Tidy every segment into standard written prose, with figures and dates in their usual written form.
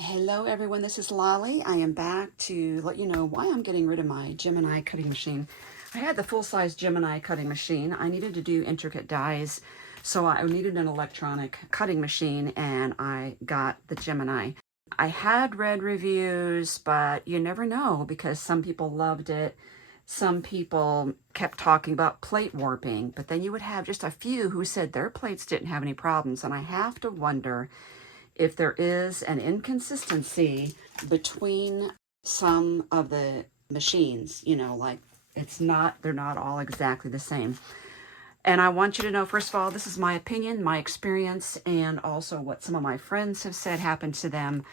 Hello everyone, this is Lolly. I am back to let you know why I'm getting rid of my Gemini cutting machine. I had the full-size Gemini cutting machine. I needed to do intricate dies, so I needed an electronic cutting machine, and I got the Gemini. I had read reviews, but you never know because some people loved it. Some people kept talking about plate warping, but then you would have just a few who said their plates didn't have any problems, and I have to wonder if there is an inconsistency between some of the machines, like they're not all exactly the same. And I want you to know, first of all, this is my opinion, my experience, and also what some of my friends have said happened to them.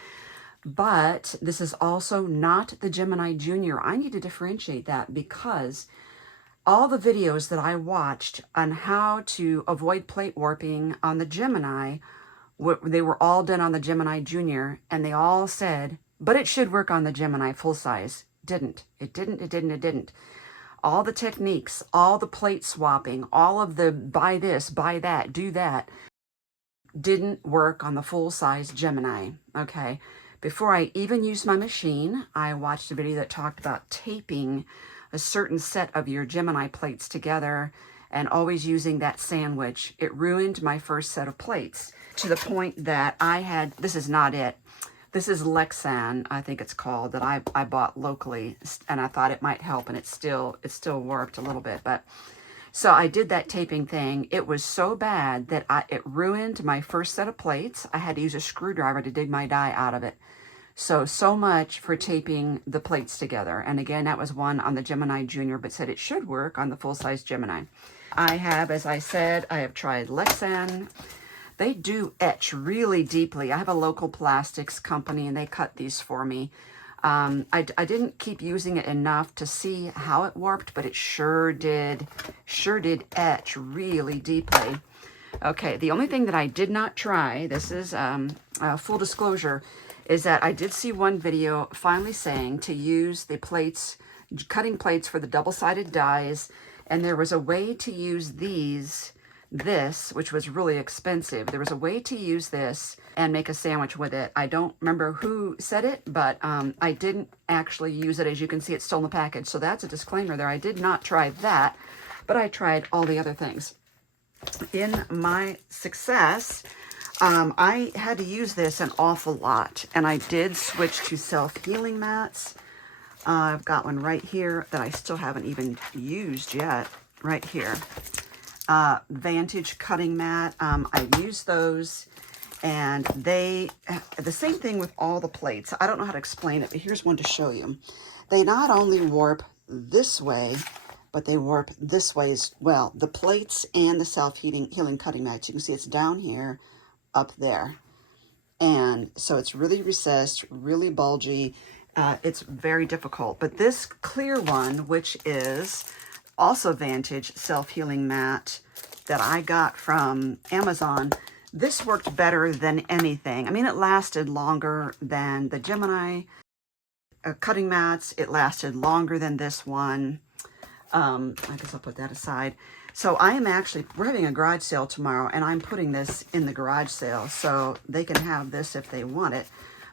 But this is also not the Gemini Junior. I need to differentiate that because all the videos that I watched on how to avoid plate warping on the Gemini, they were all done on the Gemini Junior, and they all said, but it should work on the Gemini full size. It didn't. All the techniques, all the plate swapping, all of the buy this, buy that, do that, didn't work on the full size Gemini, okay? Before I even used my machine, I watched a video that talked about taping a certain set of your Gemini plates together and always using that sandwich. It ruined my first set of plates to the point that I had, this is not it. This is Lexan, I think it's called, that I bought locally, and I thought it might help, and it's still warped a little bit. But so I did that taping thing. It was so bad that it ruined my first set of plates. I had to use a screwdriver to dig my die out of it. So much for taping the plates together. And again, that was one on the Gemini Junior, but said it should work on the full-size Gemini. I have, as I said, I have tried Lexan. They do etch really deeply. I have a local plastics company, and they cut these for me. I didn't keep using it enough to see how it warped, but it sure did etch really deeply. Okay, the only thing that I did not try, this is full disclosure, is that I did see one video finally saying to use the plates, cutting plates for the double-sided dies, and there was a way to use this, which was really expensive. There was a way to use this and make a sandwich with it. I don't remember who said it, but I didn't actually use it. As you can see, it's still in the package, so that's a disclaimer there. I did not try that, but I tried all the other things. In my success, I had to use this an awful lot, and I did switch to self-healing mats. I've got one right here that I still haven't even used yet, right here. Vantage cutting mat. I used those, and the same thing with all the plates. I don't know how to explain it, but here's one to show you. They not only warp this way, but they warp this way as well. The plates and the self-healing cutting mats. You can see it's down here, up there. And so it's really recessed, really bulgy. It's very difficult. But this clear one, which is also Vantage self-healing mat that I got from Amazon, this worked better than anything. I mean, it lasted longer than the Gemini cutting mats. It lasted longer than this one. I guess I'll put that aside. So I am actually, we're having a garage sale tomorrow, and I'm putting this in the garage sale so they can have this if they want it.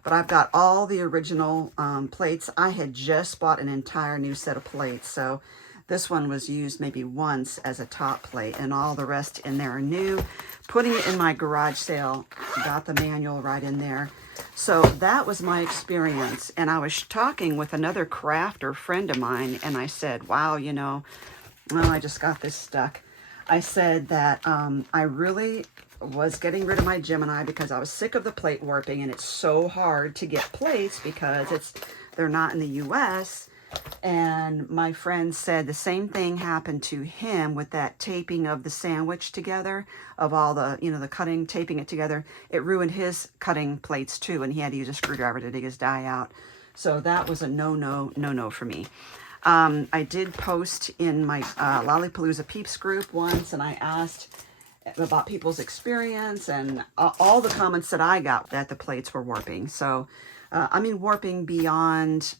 But I've got all the original plates. I had just bought an entire new set of plates, so this one was used maybe once as a top plate, and all the rest in there are new. Putting it in my garage sale, got the manual right in there. So that was my experience. And I was talking with another crafter friend of mine, and I said, wow, well, I just got this stuck. I said that I really was getting rid of my Gemini because I was sick of the plate warping, and it's so hard to get plates because they're not in the US. And my friend said the same thing happened to him with that taping of the sandwich together, of all the, the cutting, taping it together. It ruined his cutting plates too, and he had to use a screwdriver to dig his die out. So that was a no for me. I did post in my Palooza peeps group once, and I asked about people's experience, and all the comments that I got that the plates were warping. So, I mean, warping beyond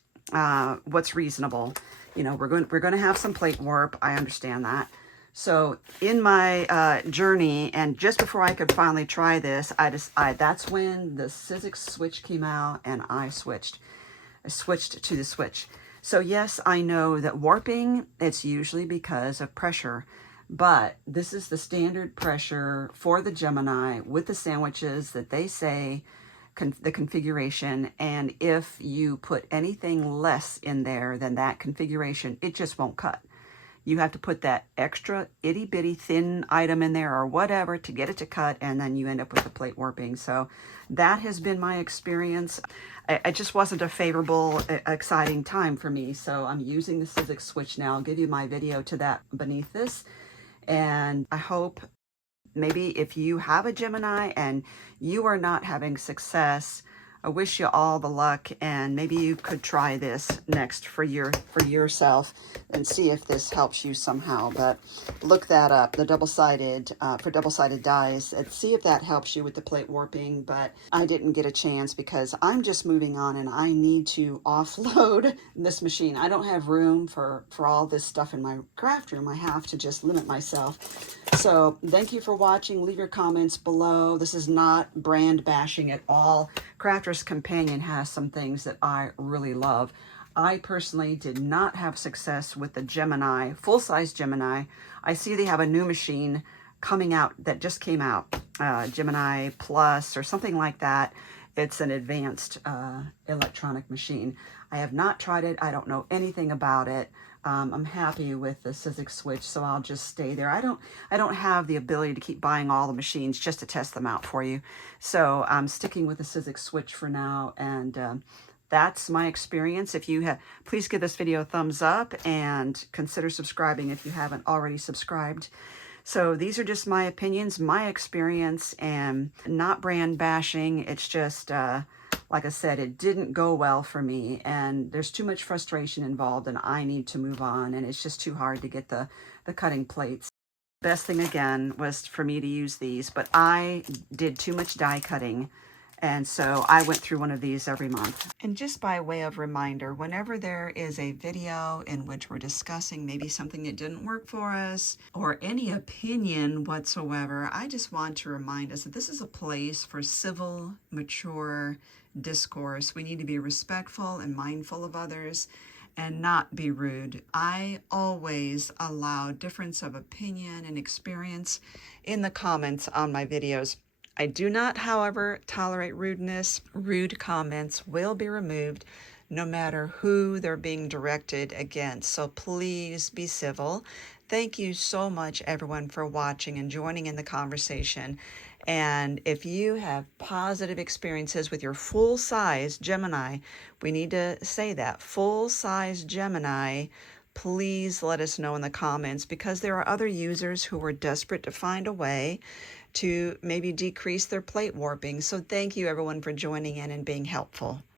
what's reasonable. We're going to have some plate warp. I understand that. So in my journey, and just before I could finally try this, that's when the Sizzix switch came out, and I switched to the switch. So yes, I know that warping, it's usually because of pressure, but this is the standard pressure for the Gemini with the sandwiches that they say the configuration, and if you put anything less in there than that configuration, it just won't cut. You have to put that extra itty bitty thin item in there or whatever to get it to cut, and then you end up with the plate warping. So that has been my experience. It just wasn't a favorable, exciting time for me. So I'm using the Sizzix switch now. I'll give you my video to that beneath this. And I hope maybe if you have a Gemini and you are not having success, I wish you all the luck, and maybe you could try this next for yourself and see if this helps you somehow. But look that up, the double-sided, for double-sided dies, and see if that helps you with the plate warping. But I didn't get a chance because I'm just moving on and I need to offload this machine. I don't have room for all this stuff in my craft room. I have to just limit myself. So thank you for watching. Leave your comments below. This is not brand bashing at all. Crafter's Companion has some things that I really love. I personally did not have success with the Gemini, full-size Gemini. I see they have a new machine coming out that just came out, Gemini Plus or something like that. It's an advanced electronic machine. I have not tried it. I don't know anything about it. I'm happy with the Sizzix switch, so I'll just stay there. I don't have the ability to keep buying all the machines just to test them out for you. So I'm sticking with the Sizzix switch for now, and that's my experience. If you have, please give this video a thumbs up and consider subscribing if you haven't already subscribed. So these are just my opinions, my experience, and not brand bashing. It's just, like I said, it didn't go well for me, and there's too much frustration involved, and I need to move on, and it's just too hard to get the cutting plates. Best thing, again, was for me to use these, but I did too much die cutting, and so I went through one of these every month. And just by way of reminder, whenever there is a video in which we're discussing maybe something that didn't work for us or any opinion whatsoever, I just want to remind us that this is a place for civil, mature discourse. We need to be respectful and mindful of others and not be rude. I always allow difference of opinion and experience in the comments on my videos. I do not, however, tolerate rudeness. Rude comments will be removed no matter who they're being directed against. So please be civil. Thank you so much, everyone, for watching and joining in the conversation. And if you have positive experiences with your full-size Gemini, we need to say that, full-size Gemini, please let us know in the comments, because there are other users who are desperate to find a way to maybe decrease their plate warping. So thank you, everyone, for joining in and being helpful.